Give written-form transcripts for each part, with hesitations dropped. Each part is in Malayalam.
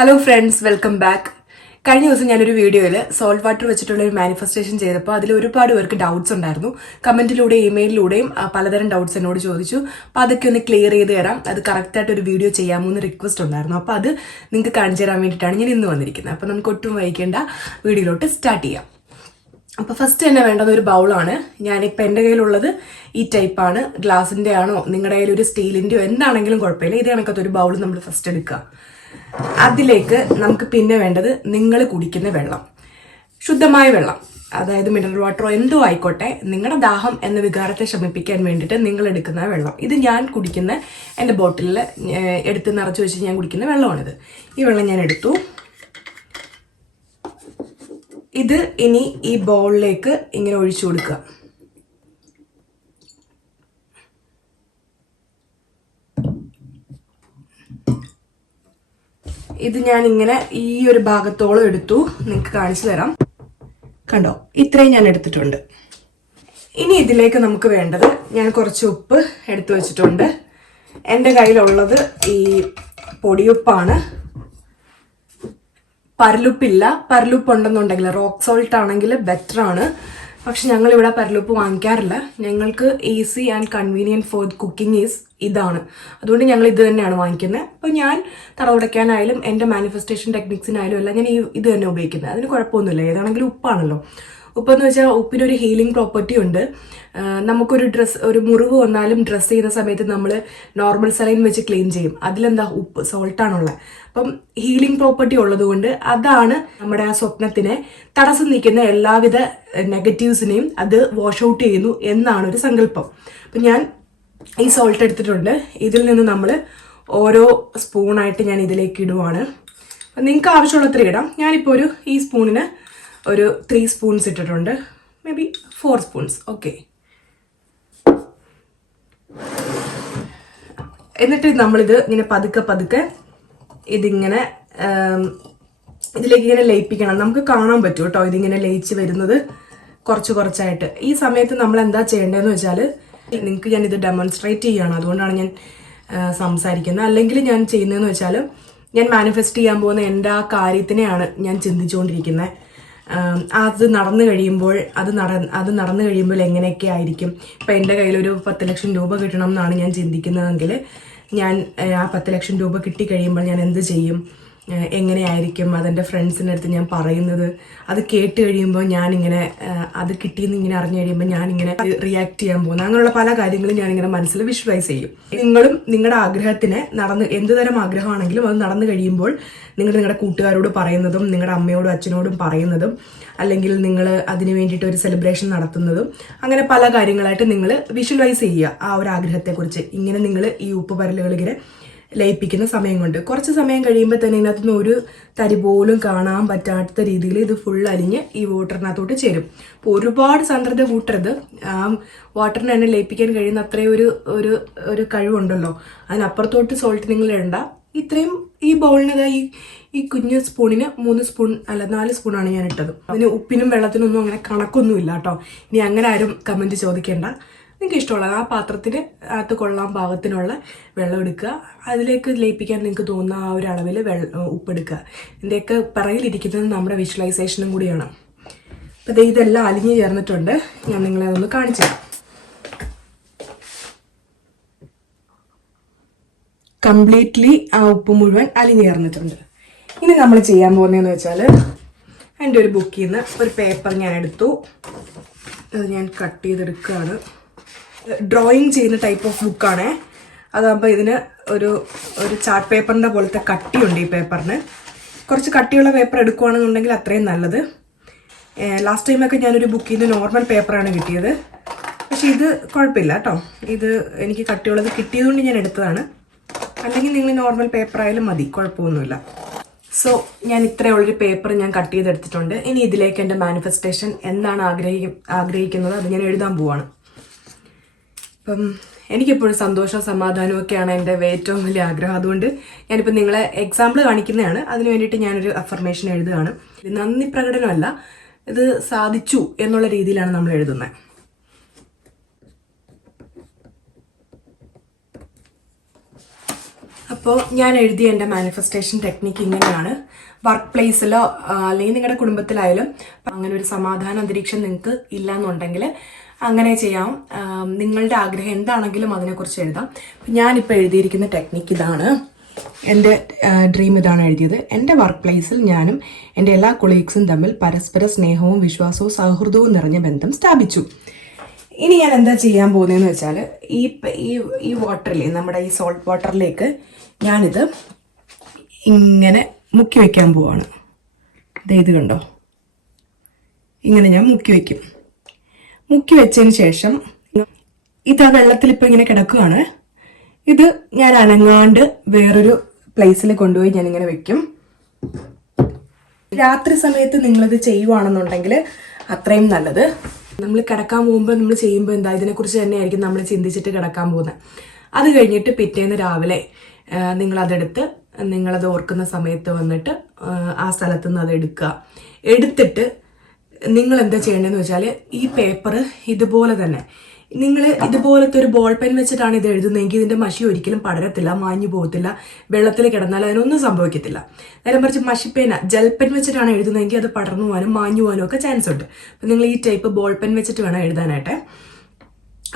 Hello friends, welcome back. കഴിഞ്ഞ ദിവസം ഞാനൊരു വീഡിയോയിൽ സോൾട്ട് വാട്ടർ വെച്ചിട്ടുള്ള ഒരു മാനിഫെസ്റ്റേഷൻ ചെയ്തപ്പോൾ അതിൽ ഒരുപാട് പേർക്ക് ഡൗട്ട്സ് ഉണ്ടായിരുന്നു. കമന്റിലൂടെയും ഇമെയിലിലൂടെയും പലതരം ഡൗട്ട്സ് എന്നോട് ചോദിച്ചു. അപ്പോൾ അതൊക്കെ ഒന്ന് ക്ലിയർ ചെയ്ത് തരാം, അത് കറക്റ്റായിട്ട് ഒരു വീഡിയോ ചെയ്യാമോ എന്ന് റിക്വസ്റ്റ് ഉണ്ടായിരുന്നു. അപ്പോൾ അത് നിങ്ങൾക്ക് കാണിച്ചു തരാൻ വേണ്ടിയിട്ടാണ് ഞാൻ ഇന്ന് വന്നിരിക്കുന്നത്. അപ്പോൾ നമുക്ക് ഒട്ടും വൈകിക്കേണ്ട വീഡിയോയിലോട്ട് സ്റ്റാർട്ട് ചെയ്യാം. അപ്പോൾ ഫസ്റ്റ് തന്നെ വേണ്ടത് ഒരു ബൗളാണ്. ഞാനിപ്പോൾ എൻ്റെ കയ്യിലുള്ളത് ഈ ടൈപ്പാണ്. ഗ്ലാസിൻ്റെ ആണോ, നിങ്ങളുടെ കയ്യിൽ ഒരു സ്റ്റീലിൻ്റെയോ എന്താണെങ്കിലും കുഴപ്പമില്ല. ഇത് കണക്കത്തെ ഒരു ബൗൾ നമ്മൾ ഫസ്റ്റ് എടുക്കുക. അതിലേക്ക് നമുക്ക് പിന്നെ വേണ്ടത് നിങ്ങൾ കുടിക്കുന്ന വെള്ളം, ശുദ്ധമായ വെള്ളം, അതായത് മിനറൽ വാട്ടറോ എന്തോ ആയിക്കോട്ടെ. നിങ്ങളുടെ ദാഹം എന്ന വികാരത്തെ ശമിപ്പിക്കാൻ വേണ്ടിയിട്ട് നിങ്ങൾ എടുക്കുന്ന വെള്ളം. ഇത് ഞാൻ കുടിക്കുന്ന എൻ്റെ ബോട്ടിലിൽ എടുത്ത് നിറച്ച് വെച്ച് ഞാൻ കുടിക്കുന്ന വെള്ളമാണിത്. ഈ വെള്ളം ഞാൻ എടുത്തു. ഇത് ഇനി ഈ ബൗളിലേക്ക് ഇങ്ങനെ ഒഴിച്ചു കൊടുക്കുക. ഇത് ഞാൻ ഇങ്ങനെ ഈ ഒരു ഭാഗത്തോളം എടുത്തു, നിങ്ങൾക്ക് കാണിച്ചു തരാം. കണ്ടോ, ഇത്രയും ഞാൻ എടുത്തിട്ടുണ്ട്. ഇനി ഇതിലേക്ക് നമുക്ക് വേണ്ടത്, ഞാൻ കുറച്ച് ഉപ്പ് എടുത്തു വെച്ചിട്ടുണ്ട്. എൻ്റെ കയ്യിലുള്ളത് ഈ പൊടിയുപ്പാണ്. പരലുപ്പില്ല, പരലുപ്പ് ഉണ്ടെന്നുണ്ടെങ്കിൽ റോക്ക് സോൾട്ട് ആണെങ്കിൽ ബെറ്റർ ആണ്. പക്ഷെ ഞങ്ങളിവിടെ പരലുപ്പ് വാങ്ങിക്കാറില്ല. ഞങ്ങൾക്ക് easy and convenient four cooking is ഇതാണ്. അതുകൊണ്ട് ഞങ്ങൾ ഇത് തന്നെയാണ് വാങ്ങിക്കുന്നത്. അപ്പോൾ ഞാൻ തറവുടയ്ക്കാനായാലും എൻ്റെ മാനിഫെസ്റ്റേഷൻ ടെക്നിക്സിനായാലും എല്ലാം ഞാൻ ഇത് തന്നെ ഉപയോഗിക്കുന്നത്. അതിന് കുഴപ്പമൊന്നുമില്ല, ഏതാണെങ്കിലും ഉപ്പാണല്ലോ. ഉപ്പെന്ന് വെച്ചാൽ ഉപ്പിനൊരു ഹീലിംഗ് പ്രോപ്പർട്ടി ഉണ്ട്. നമുക്കൊരു ഒരു മുറിവ് വന്നാലും ഡ്രസ്സ് ചെയ്യുന്ന സമയത്ത് നമ്മൾ നോർമൽ സലൈൻ വെച്ച് ക്ലീൻ ചെയ്യും. അതിലെന്താ, ഉപ്പ്, സോൾട്ടാണുള്ളത്. അപ്പം ഹീലിംഗ് പ്രോപ്പർട്ടി ഉള്ളതുകൊണ്ട് അതാണ് നമ്മുടെ ആ സ്വപ്നത്തിനെ തടസ്സം നിൽക്കുന്ന എല്ലാവിധ നെഗറ്റീവ്സിനെയും അത് വാഷ് ഔട്ട് ചെയ്യുന്നു എന്നാണ് ഒരു സങ്കല്പം. അപ്പം ഞാൻ ഈ സോൾട്ട് എടുത്തിട്ടുണ്ട്. ഇതിൽ നിന്ന് നമ്മൾ ഓരോ സ്പൂണായിട്ട് ഞാൻ ഇതിലേക്ക് ഇടുവാണ്. നിങ്ങൾക്ക് ആവശ്യമുള്ളത്ര ഇടാം. ഞാനിപ്പോൾ ഈ സ്പൂണിന് ഒരു 3 സ്പൂൺസ് ഇട്ടിട്ടുണ്ട്, മേ ബി 4 സ്പൂൺസ്. ഓക്കെ. എന്നിട്ട് നമ്മളിത് ഇങ്ങനെ പതുക്കെ പതുക്കെ ഇതിങ്ങനെ ഇതിലേക്ക് ഇങ്ങനെ ലയിപ്പിക്കണം. നമുക്ക് കാണാൻ പറ്റും കേട്ടോ, ഇതിങ്ങനെ ലയിച്ച് വരുന്നത് കുറച്ച് കുറച്ചായിട്ട്. ഈ സമയത്ത് നമ്മൾ എന്താ ചെയ്യേണ്ടതെന്ന് വെച്ചാൽ, നിങ്ങൾക്ക് ഞാനിത് ഡെമോൺസ്ട്രേറ്റ് ചെയ്യുകയാണ്, അതുകൊണ്ടാണ് ഞാൻ സംസാരിക്കുന്നത്. അല്ലെങ്കിൽ ഞാൻ ചെയ്യുന്നതെന്ന് വെച്ചാൽ, ഞാൻ മാനിഫെസ്റ്റ് ചെയ്യാൻ പോകുന്ന എൻ്റെ ആ കാര്യത്തിനെയാണ് ഞാൻ ചിന്തിച്ചുകൊണ്ടിരിക്കുന്നത്. അത് നടന്നു കഴിയുമ്പോൾ അത് നടന്നു കഴിയുമ്പോൾ എങ്ങനെയൊക്കെ ആയിരിക്കും. ഇപ്പം എൻ്റെ കയ്യിലൊരു 10 ലക്ഷം രൂപ കിട്ടണം എന്നാണ് ഞാൻ ചിന്തിക്കുന്നതെങ്കിൽ, ഞാൻ ആ 10 ലക്ഷം രൂപ കിട്ടിക്കഴിയുമ്പോൾ ഞാൻ എന്ത് ചെയ്യും, എങ്ങനെയായിരിക്കും അതെൻ്റെ ഫ്രണ്ട്സിൻ്റെ അടുത്ത് ഞാൻ പറയുന്നത്. അത് കേട്ട് കഴിയുമ്പോൾ ഞാനിങ്ങനെ അത് കിട്ടിയെന്ന് ഇങ്ങനെ അറിഞ്ഞു കഴിയുമ്പോൾ ഞാനിങ്ങനെ റിയാക്ട് ചെയ്യാൻ പോകുന്നത്. അങ്ങനെയുള്ള പല കാര്യങ്ങളും ഞാനിങ്ങനെ മനസ്സിൽ വിഷ്വലൈസ് ചെയ്യും. നിങ്ങളും നിങ്ങളുടെ ആഗ്രഹത്തിന് എന്ത് തരം ആഗ്രഹമാണെങ്കിലും അത് നടന്നു കഴിയുമ്പോൾ നിങ്ങൾ നിങ്ങളുടെ കൂട്ടുകാരോട് പറയുന്നതും നിങ്ങളുടെ അമ്മയോടും അച്ഛനോടും പറയുന്നതും, അല്ലെങ്കിൽ നിങ്ങൾ അതിന് വേണ്ടിയിട്ട് ഒരു സെലിബ്രേഷൻ നടത്തുന്നതും, അങ്ങനെ പല കാര്യങ്ങളായിട്ട് നിങ്ങൾ വിഷ്വലൈസ് ചെയ്യുക ആ ഒരു ആഗ്രഹത്തെക്കുറിച്ച്. ഇങ്ങനെ നിങ്ങൾ ഈ ഉപ്പ് പരലുകൾ ഇങ്ങനെ ലയിപ്പിക്കുന്ന സമയം കൊണ്ട് കുറച്ച് സമയം കഴിയുമ്പോൾ തന്നെ ഇതിനകത്തുനിന്ന് ഒരു തരി പോലും കാണാൻ പറ്റാത്ത രീതിയിൽ ഇത് ഫുൾ അലിഞ്ഞ് ഈ വാട്ടറിനകത്തോട്ട് ചേരും. അപ്പോൾ ഒരുപാട് സാന്ദ്രത കൂട്ടരുത്. ആ വാട്ടറിനെ തന്നെ ലയിപ്പിക്കാൻ കഴിയുന്ന അത്രയും ഒരു കഴിവുണ്ടല്ലോ. അതിനപ്പുറത്തോട്ട് സോൾട്ട് നിങ്ങൾ ഇടണ്ട. ഇത്രയും ഈ ബൗളിന് ഈ കുഞ്ഞു സ്പൂണിന് 3 സ്പൂൺ അല്ല 4 സ്പൂണാണ് ഞാൻ ഇട്ടത്. അതിന് ഉപ്പിനും വെള്ളത്തിനൊന്നും അങ്ങനെ കണക്കൊന്നുമില്ല കേട്ടോ. ഇനി അങ്ങനെ ആരും കമൻറ്റ് ചോദിക്കേണ്ട. നിങ്ങൾക്ക് ഇഷ്ടമുള്ള ആ പാത്രത്തിന് അകത്ത് കൊള്ളാൻ പാകത്തിനുള്ള വെള്ളം എടുക്കുക. അതിലേക്ക് ലയിപ്പിക്കാൻ നിങ്ങൾക്ക് തോന്നുന്ന ആ ഒരു അളവിൽ ഉപ്പെടുക്കുക. ഇതിൻ്റെയൊക്കെ പിറകിലിരിക്കുന്നത് നമ്മുടെ വിഷ്വലൈസേഷനും കൂടിയാണ്. അപ്പോൾ ഇതെല്ലാം അലിഞ്ഞു ചേർന്നിട്ടുണ്ട്. ഞാൻ നിങ്ങളെ അതൊന്ന് കാണിച്ചു തരാം. കംപ്ലീറ്റ്ലി ആ ഉപ്പ് മുഴുവൻ അലിഞ്ഞു ചേർന്നിട്ടുണ്ട്. ഇനി നമ്മൾ ചെയ്യാൻ പോകുന്നതെന്ന് വെച്ചാൽ, എൻ്റെ ഒരു ബുക്കിൽ നിന്ന് ഒരു പേപ്പർ ഞാൻ എടുത്തു. അത് ഞാൻ കട്ട് ചെയ്തെടുക്കുകയാണ്. ഡ്രോയിങ് ചെയ്യുന്ന ടൈപ്പ് ഓഫ് ബുക്കാണ്. അതാകുമ്പോൾ ഇതിന് ഒരു ചാർട്ട് പേപ്പറിൻ്റെ പോലത്തെ കട്ടിയുണ്ട് ഈ പേപ്പറിന്. കുറച്ച് കട്ടിയുള്ള പേപ്പർ എടുക്കുകയാണെന്നുണ്ടെങ്കിൽ അത്രയും നല്ലത്. ലാസ്റ്റ് ടൈമൊക്കെ ഞാനൊരു ബുക്കിൽ നിന്ന് നോർമൽ പേപ്പറാണ് കിട്ടിയത്. പക്ഷെ ഇത് കുഴപ്പമില്ല കേട്ടോ. ഇത് എനിക്ക് കട്ടിയുള്ളത് കിട്ടിയതുകൊണ്ട് ഞാൻ എടുത്തതാണ്. അല്ലെങ്കിൽ നിങ്ങൾ നോർമൽ പേപ്പർ ആയാലും മതി, കുഴപ്പമൊന്നുമില്ല. സോ ഞാൻ ഇത്രയുള്ളൊരു പേപ്പർ ഞാൻ കട്ട് ചെയ്തെടുത്തിട്ടുണ്ട്. ഇനി ഇതിലേക്ക് എൻ്റെ മാനിഫെസ്റ്റേഷൻ എന്താണ് ആഗ്രഹിക്കുന്നത് അത് ഞാൻ എഴുതാൻ പോവാണ്. അപ്പം എനിക്കെപ്പോഴും സന്തോഷവും സമാധാനവും ഒക്കെയാണ് എൻ്റെ ഏറ്റവും വലിയ ആഗ്രഹം. അതുകൊണ്ട് ഞാനിപ്പോൾ നിങ്ങളെ എക്സാമ്പിൾ കാണിക്കുന്നതാണ്. അതിന് വേണ്ടിയിട്ട് ഞാനൊരു അഫർമേഷൻ എഴുതുകയാണ്. ഇത് നന്ദി പ്രകടനമല്ല, ഇത് സാധിച്ചു എന്നുള്ള രീതിയിലാണ് നമ്മൾ എഴുതുന്നത്. അപ്പോൾ ഞാൻ എഴുതിയ എൻ്റെ മാനിഫെസ്റ്റേഷൻ ടെക്നിക്ക് ഇങ്ങനെയാണ്. വർക്ക് പ്ലേസിലോ അല്ലെങ്കിൽ നിങ്ങളുടെ കുടുംബത്തിലായാലും അങ്ങനെ ഒരു സമാധാന അന്തരീക്ഷം നിങ്ങൾക്ക് ഇല്ലയെന്നുണ്ടെങ്കിൽ അങ്ങനെ ചെയ്യാം. നിങ്ങളുടെ ആഗ്രഹം എന്താണെങ്കിലും അതിനെക്കുറിച്ച് എഴുതാം. ഞാനിപ്പോൾ എഴുതിയിരിക്കുന്ന ടെക്നിക്ക് ഇതാണ്. എൻ്റെ ഡ്രീം ഇതാണ് എഴുതിയത്. എൻ്റെ വർക്ക് പ്ലേസിൽ ഞാനും എൻ്റെ എല്ലാ കൊളീഗ്സും തമ്മിൽ പരസ്പര സ്നേഹവും വിശ്വാസവും സൗഹൃദവും നിറഞ്ഞ ബന്ധം സ്ഥാപിച്ചു. ഇനി ഞാൻ എന്താ ചെയ്യാൻ പോകുന്നതെന്ന് വെച്ചാൽ ഈ വാട്ടറിലെ നമ്മുടെ ഈ സോൾട്ട് വാട്ടറിലേക്ക് ഞാനിത് ഇങ്ങനെ മുക്കി വയ്ക്കാൻ പോവാണ്. ഇത് കണ്ടോ, ഇങ്ങനെ ഞാൻ മുക്കി വയ്ക്കും. മുക്കി വെച്ചതിന് ശേഷം ഇത് ആ വെള്ളത്തിൽ ഇപ്പം ഇങ്ങനെ കിടക്കുകയാണ്. ഇത് ഞാൻ അനങ്ങാണ്ട് വേറൊരു പ്ലേസിൽ കൊണ്ടുപോയി ഞാനിങ്ങനെ വെക്കും. രാത്രി സമയത്ത് നിങ്ങളിത് ചെയ്യുവാണെന്നുണ്ടെങ്കിൽ അത്രയും നല്ലത്. നമ്മൾ കിടക്കാൻ പോകുമ്പോൾ നമ്മൾ ചെയ്യുമ്പോൾ എന്താ ഇതിനെക്കുറിച്ച് തന്നെയായിരിക്കും നമ്മൾ ചിന്തിച്ചിട്ട് കിടക്കാൻ പോകുന്നത്. അത് കഴിഞ്ഞിട്ട് പിറ്റേന്ന് രാവിലെ നിങ്ങളതെടുത്ത് നിങ്ങളത് ഓർക്കുന്ന സമയത്ത് വന്നിട്ട് ആ സ്ഥലത്ത് നിന്ന് അത് എടുത്തിട്ട് നിങ്ങൾ എന്താ ചെയ്യേണ്ടതെന്ന് വെച്ചാൽ ഈ പേപ്പർ ഇതുപോലെ തന്നെ നിങ്ങൾ ഇതുപോലത്തെ ഒരു ബോൾ പെൻ വെച്ചിട്ടാണ് ഇത് എഴുതുന്നതെങ്കിൽ ഇതിൻ്റെ മഷി ഒരിക്കലും പടരത്തില്ല, മാഞ്ഞു പോകത്തില്ല, വെള്ളത്തിൽ കിടന്നാൽ അതിനൊന്നും സംഭവിക്കത്തില്ല. നേരെ മറിച്ച് മഷിപ്പേന ജെൽ പെൻ വെച്ചിട്ടാണ് എഴുതുന്നതെങ്കിൽ അത് പടർന്നു പോകാനും മാഞ്ഞു പോകാനും ഒക്കെ ചാൻസ് ഉണ്ട്. അപ്പം നിങ്ങൾ ഈ ടൈപ്പ് ബോൾ പെൻ വെച്ചിട്ട് വേണം എഴുതാനായിട്ട്.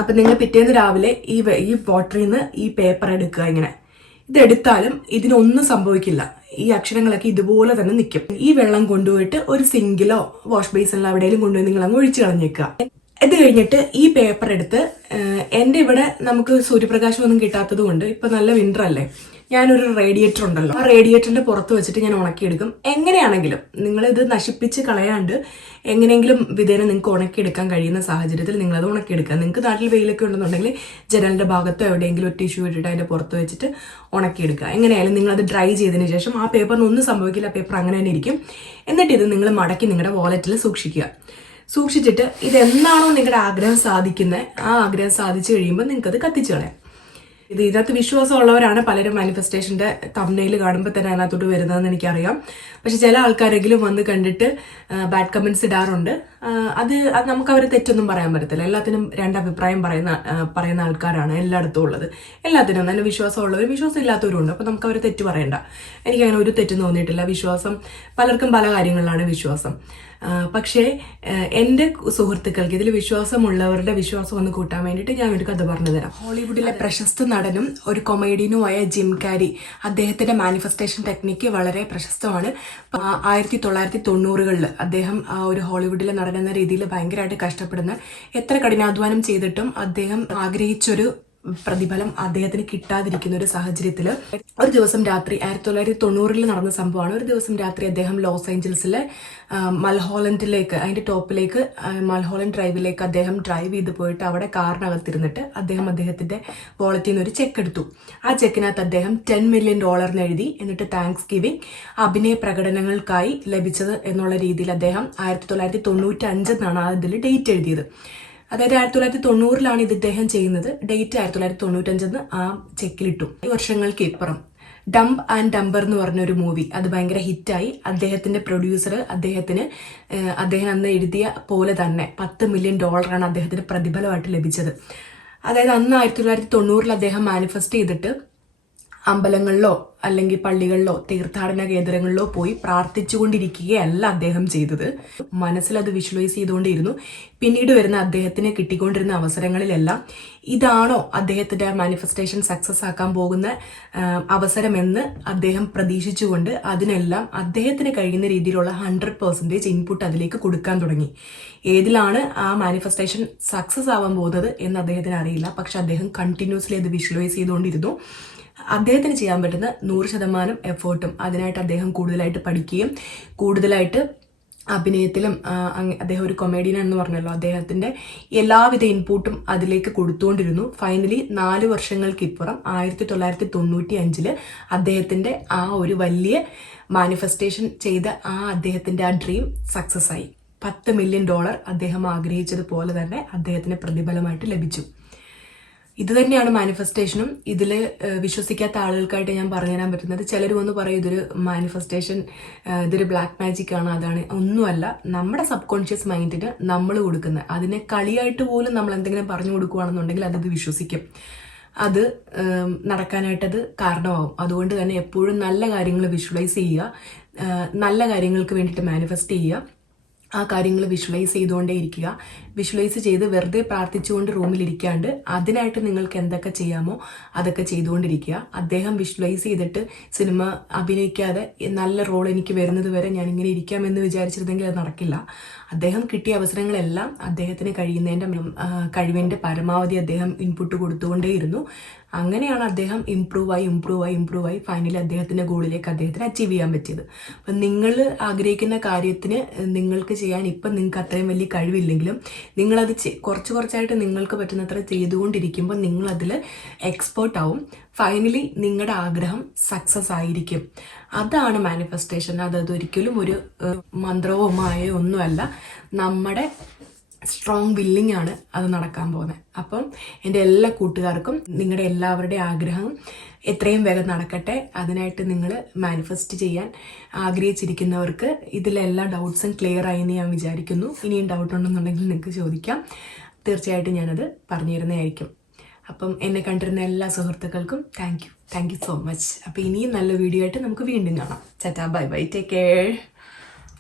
അപ്പം നിങ്ങൾ പിറ്റേന്ന് രാവിലെ ഈ വാട്ടറിൽ നിന്ന് ഈ പേപ്പർ എടുക്കുക. ഇങ്ങനെ ഇതെടുത്താലും ഇതിനൊന്നും സംഭവിക്കില്ല. ഈ അക്ഷരങ്ങളൊക്കെ ഇതുപോലെ തന്നെ നിൽക്കും. ഈ വെള്ളം കൊണ്ടുപോയിട്ട് ഒരു സിങ്കിലോ വാഷ് ബേസിനിലോ എവിടെയെങ്കിലും കൊണ്ടുപോയി നിങ്ങൾ അങ്ങ് ഒഴിച്ചു കളഞ്ഞേക്കുക. ഇത് കഴിഞ്ഞിട്ട് ഈ പേപ്പർ എടുത്ത് എൻ്റെ ഇവിടെ നമുക്ക് സൂര്യപ്രകാശമൊന്നും കിട്ടാത്തത് കൊണ്ട് ഇപ്പം നല്ല വിൻ്റർ അല്ലേ, ഞാനൊരു റേഡിയേറ്റർ ഉണ്ടല്ലോ, ആ റേഡിയേറ്ററിൻ്റെ പുറത്ത് വെച്ചിട്ട് ഞാൻ ഉണക്കിയെടുക്കും. എങ്ങനെയാണെങ്കിലും നിങ്ങളിത് നശിപ്പിച്ച് കളയാണ്ട് എങ്ങനെയെങ്കിലും വിധേന നിങ്ങൾക്ക് ഉണക്കിയെടുക്കാൻ കഴിയുന്ന സാഹചര്യത്തിൽ നിങ്ങളത് ഉണക്കിയെടുക്കുക. നിങ്ങൾക്ക് നാട്ടിൽ വെയിലൊക്കെ ഉണ്ടെന്നുണ്ടെങ്കിൽ ജനലിൻ്റെ ഭാഗത്തോ എവിടെയെങ്കിലും ഒരു ടിഷ്യൂ ഇട്ടിട്ട് അതിൻ്റെ പുറത്ത് വെച്ചിട്ട് ഉണക്കിയെടുക്കുക. എങ്ങനെയായാലും നിങ്ങളത് ഡ്രൈ ചെയ്തതിന് ശേഷം ആ പേപ്പറിന് ഒന്നും സംഭവിക്കില്ല, പേപ്പർ അങ്ങനെ തന്നെ ഇരിക്കും. എന്നിട്ട് ഇത് നിങ്ങൾ മടക്കി നിങ്ങളുടെ വാലറ്റിൽ സൂക്ഷിച്ചിട്ട് ഇതെന്നാണോ നിങ്ങളുടെ ആഗ്രഹം സാധിക്കുന്നത് ആ ആഗ്രഹം സാധിച്ചു കഴിയുമ്പോൾ നിങ്ങൾക്കത് കത്തിച്ചു കളയാം. ഇതിനകത്ത് വിശ്വാസമുള്ളവരാണ് പലരും മാനിഫെസ്റ്റേഷൻ്റെ തംബ്നെയിൽ കാണുമ്പോൾ തന്നെ അതിനകത്തോട്ട് വരുന്നതെന്ന് എനിക്കറിയാം. പക്ഷെ ചില ആൾക്കാരെങ്കിലും വന്ന് കണ്ടിട്ട് ബാഡ് കമൻസ് ഇടാറുണ്ട്. അത് നമുക്ക് അവരെ തെറ്റൊന്നും പറയാൻ പറ്റത്തില്ല. എല്ലാത്തിനും രണ്ടഭിപ്രായം പറയുന്ന ആൾക്കാരാണ് എല്ലായിടത്തും ഉള്ളത്. എല്ലാത്തിനും നല്ല വിശ്വാസമുള്ളവരും വിശ്വാസം ഇല്ലാത്തവരും ഉണ്ട്. അപ്പോൾ നമുക്ക് അവരെ തെറ്റ് പറയണ്ട. എനിക്കങ്ങനെ ഒരു തെറ്റും തോന്നിയിട്ടില്ല. വിശ്വാസം പലർക്കും പല കാര്യങ്ങളിലാണ് വിശ്വാസം. പക്ഷേ എൻ്റെ സുഹൃത്തുക്കൾക്ക് ഇതിൽ വിശ്വാസമുള്ളവരുടെ വിശ്വാസം ഒന്ന് കൂട്ടാൻ വേണ്ടിയിട്ട് ഞാൻ ഒരു കഥ പറഞ്ഞു തരാം. ഹോളിവുഡിലെ പ്രശസ്ത നടനും ഒരു കൊമേഡിയനുമായ ജിം കാരി, അദ്ദേഹത്തിൻ്റെ മാനിഫെസ്റ്റേഷൻ ടെക്നിക്ക് വളരെ പ്രശസ്തമാണ്. 1990-കളിൽ അദ്ദേഹം ഒരു ഹോളിവുഡിലെ നടൻ എന്ന രീതിയിൽ ഭയങ്കരമായിട്ട് കഷ്ടപ്പെടുന്ന, എത്ര കഠിനാധ്വാനം ചെയ്തിട്ടും അദ്ദേഹം ആഗ്രഹിച്ചൊരു പ്രതിഫലം അദ്ദേഹത്തിന് കിട്ടാതിരിക്കുന്ന ഒരു സാഹചര്യത്തിൽ ഒരു ദിവസം രാത്രി 1990-ൽ നടന്ന സംഭവമാണ്. ഒരു ദിവസം രാത്രി അദ്ദേഹം ലോസ് ഏഞ്ചൽസിലെ മൽഹോളൻഡിലേക്ക്, അതിൻ്റെ ടോപ്പിലേക്ക് മൽഹോളൻഡ് ഡ്രൈവിലേക്ക് അദ്ദേഹം ഡ്രൈവ് ചെയ്ത് പോയിട്ട് അവിടെ കാറിനകത്തിരുന്നിട്ട് അദ്ദേഹത്തിൻ്റെ വാളറ്റിൽ നിന്ന് ഒരു ചെക്ക് എടുത്തു. ആ ചെക്കിനകത്ത് അദ്ദേഹം $10 million എഴുതി. എന്നിട്ട് താങ്ക്സ് ഗിവിംഗ് അഭിനയ പ്രകടനങ്ങൾക്കായി ലഭിച്ചത് എന്നുള്ള രീതിയിൽ അദ്ദേഹം 1995 എന്നാണ് അതിൽ ഡേറ്റ് എഴുതിയത്. അതായത് 1990-ലാണ് ഇത് ഇദ്ദേഹം ചെയ്യുന്നത്. ഡേറ്റ് 1995 ആ ചെക്കിലിട്ടു. വർഷങ്ങൾക്ക് ഇപ്പുറം ഡംപ് ആൻഡ് ഡംബർ എന്ന് പറഞ്ഞൊരു മൂവി, അത് ഭയങ്കര ഹിറ്റായി. അദ്ദേഹത്തിന്റെ പ്രൊഡ്യൂസർ അദ്ദേഹം അന്ന് എഴുതിയ പോലെ തന്നെ $10 million അദ്ദേഹത്തിന് പ്രതിഫലമായിട്ട് ലഭിച്ചത്. അതായത് അന്ന് 1990-ൽ അദ്ദേഹം മാനിഫെസ്റ്റ് ചെയ്തിട്ട് അമ്പലങ്ങളിലോ അല്ലെങ്കിൽ പള്ളികളിലോ തീർത്ഥാടന കേന്ദ്രങ്ങളിലോ പോയി പ്രാർത്ഥിച്ചുകൊണ്ടിരിക്കുകയല്ല അദ്ദേഹം ചെയ്തത്. മനസ്സിൽ അത് വിഷ്വലൈസ് ചെയ്തുകൊണ്ടിരുന്നു. പിന്നീട് വരുന്ന അദ്ദേഹത്തിന് കിട്ടിക്കൊണ്ടിരുന്ന അവസരങ്ങളിലെല്ലാം ഇതാണോ അദ്ദേഹത്തിന്റെ മാനിഫെസ്റ്റേഷൻ സക്സസ് ആക്കാൻ പോകുന്ന അവസരമെന്ന് അദ്ദേഹം പ്രതീക്ഷിച്ചുകൊണ്ട് അതിനെല്ലാം അദ്ദേഹത്തിന് കഴിയുന്ന രീതിയിലുള്ള 100% ഇൻപുട്ട് അതിലേക്ക് കൊടുക്കാൻ തുടങ്ങി. ഏതിലാണ് ആ മാനിഫെസ്റ്റേഷൻ സക്സസ് ആവാൻ പോകുന്നത് എന്ന് അദ്ദേഹത്തിന് അറിയില്ല. പക്ഷെ അദ്ദേഹം കണ്ടിന്യൂസ്ലി അത് വിഷ്വലൈസ് ചെയ്തുകൊണ്ടിരുന്നു. അദ്ദേഹത്തിന് ചെയ്യാൻ പറ്റുന്ന 100% എഫേർട്ടും അതിനായിട്ട് അദ്ദേഹം കൂടുതലായിട്ട് പഠിക്കുകയും കൂടുതലായിട്ട് അഭിനയത്തിലും, അദ്ദേഹം ഒരു കൊമേഡിയൻ എന്ന് പറഞ്ഞല്ലോ, അദ്ദേഹത്തിന്റെ എല്ലാവിധ ഇൻപുട്ടും അതിലേക്ക് കൊടുത്തുകൊണ്ടിരുന്നു. ഫൈനലി 4 വർഷങ്ങൾക്കിപ്പുറം 1995 അദ്ദേഹത്തിന്റെ ആ ഒരു വലിയ മാനിഫെസ്റ്റേഷൻ ചെയ്ത അദ്ദേഹത്തിന്റെ ആ ഡ്രീം സക്സസ് ആയി. $10 million അദ്ദേഹം ആഗ്രഹിച്ചതുപോലെ തന്നെ അദ്ദേഹത്തിന് പ്രതിഫലമായിട്ട് ലഭിച്ചു. ഇത് തന്നെയാണ് മാനിഫെസ്റ്റേഷനും. ഇതിൽ വിശ്വസിക്കാത്ത ആളുകൾക്കായിട്ട് ഞാൻ പറഞ്ഞു തരാൻ പറ്റുന്നത്, ചിലർ വന്ന് പറയും ഇതൊരു മാനിഫെസ്റ്റേഷൻ, ഇതൊരു ബ്ലാക്ക് മാജിക് ആണ്, അതാണ്. ഒന്നുമല്ല. നമ്മുടെ സബ് കോൺഷ്യസ് മൈൻഡിന് നമ്മൾ കൊടുക്കുന്ന, അതിനെ കളിയായിട്ട് പോലും നമ്മൾ എന്തെങ്കിലും പറഞ്ഞു കൊടുക്കുകയാണെന്നുണ്ടെങ്കിൽ അത് വിശ്വസിക്കും. അത് നടക്കാനായിട്ടത് കാരണമാവും. അതുകൊണ്ട് തന്നെ എപ്പോഴും നല്ല കാര്യങ്ങൾ വിഷ്വലൈസ് ചെയ്യുക, നല്ല കാര്യങ്ങൾക്ക് വേണ്ടിയിട്ട് മാനിഫെസ്റ്റ് ചെയ്യുക, ആ കാര്യങ്ങൾ വിഷ്വലൈസ് ചെയ്തുകൊണ്ടേ ഇരിക്കുക. വിഷ്വലൈസ് ചെയ്ത് വെറുതെ പ്രാർത്ഥിച്ചുകൊണ്ട് റൂമിലിരിക്കാണ്ട് അതിനായിട്ട് നിങ്ങൾക്ക് എന്തൊക്കെ ചെയ്യാമോ അതൊക്കെ ചെയ്തുകൊണ്ടിരിക്കുക. അദ്ദേഹം വിഷ്വലൈസ് ചെയ്തിട്ട് സിനിമ അഭിനയിക്കാതെ നല്ല റോൾ എനിക്ക് വരുന്നത് വരെ ഞാൻ ഇങ്ങനെ ഇരിക്കാമെന്ന് വിചാരിച്ചിരുന്നെങ്കിൽ അത് നടക്കില്ല. അദ്ദേഹം കിട്ടിയ അവസരങ്ങളെല്ലാം അദ്ദേഹത്തിന് കഴിവിൻ്റെ പരമാവധി അദ്ദേഹം ഇൻപുട്ട് കൊടുത്തുകൊണ്ടേയിരുന്നു. അങ്ങനെയാണ് അദ്ദേഹം ഇമ്പ്രൂവ് ആയി ഫൈനലി അദ്ദേഹത്തിൻ്റെ ഗോളിലേക്ക് അദ്ദേഹത്തിന് അച്ചീവ് ചെയ്യാൻ പറ്റിയത്. അപ്പം നിങ്ങൾ ആഗ്രഹിക്കുന്ന കാര്യത്തിന് നിങ്ങൾക്ക് ചെയ്യാൻ ഇപ്പം നിങ്ങൾക്ക് അത്രയും വലിയ കഴിവില്ലെങ്കിലും നിങ്ങളത് കുറച്ചായിട്ട് നിങ്ങൾക്ക് പറ്റുന്നത്ര ചെയ്തുകൊണ്ടിരിക്കുമ്പോൾ നിങ്ങളതിൽ എക്സ്പേർട്ട് ആവും. ഫൈനലി നിങ്ങളുടെ ആഗ്രഹം സക്സസ് ആയിരിക്കും. അതാണ് മാനിഫെസ്റ്റേഷൻ. അതൊരിക്കലും ഒരു മന്ത്രമോ മായയോ ഒന്നുമല്ല, നമ്മുടെ സ്ട്രോങ് വില്ലിംഗ് ആണ് അത് നടക്കാൻ പോകുന്നത്. അപ്പം എൻ്റെ എല്ലാ കൂട്ടുകാർക്കും നിങ്ങളുടെ എല്ലാവരുടെയും ആഗ്രഹം എത്രയും വേഗം നടക്കട്ടെ. അതിനായിട്ട് നിങ്ങൾ മാനിഫെസ്റ്റ് ചെയ്യാൻ ആഗ്രഹിച്ചിരിക്കുന്നവർക്ക് ഇതിലെല്ലാ ഡൗട്ട്സും ക്ലിയർ ആയി എന്ന് ഞാൻ വിചാരിക്കുന്നു. ഇനിയും ഡൗട്ട് ഉണ്ടെന്നുണ്ടെങ്കിൽ നിങ്ങൾക്ക് ചോദിക്കാം, തീർച്ചയായിട്ടും ഞാനത് പറഞ്ഞു തരുന്നതായിരിക്കും. അപ്പം എന്നെ കണ്ടിരുന്ന എല്ലാ സുഹൃത്തുക്കൾക്കും താങ്ക് യു സോ മച്ച്. അപ്പം ഇനിയും നല്ല വീഡിയോ ആയിട്ട് നമുക്ക് വീണ്ടും കാണാം. Bye, take care.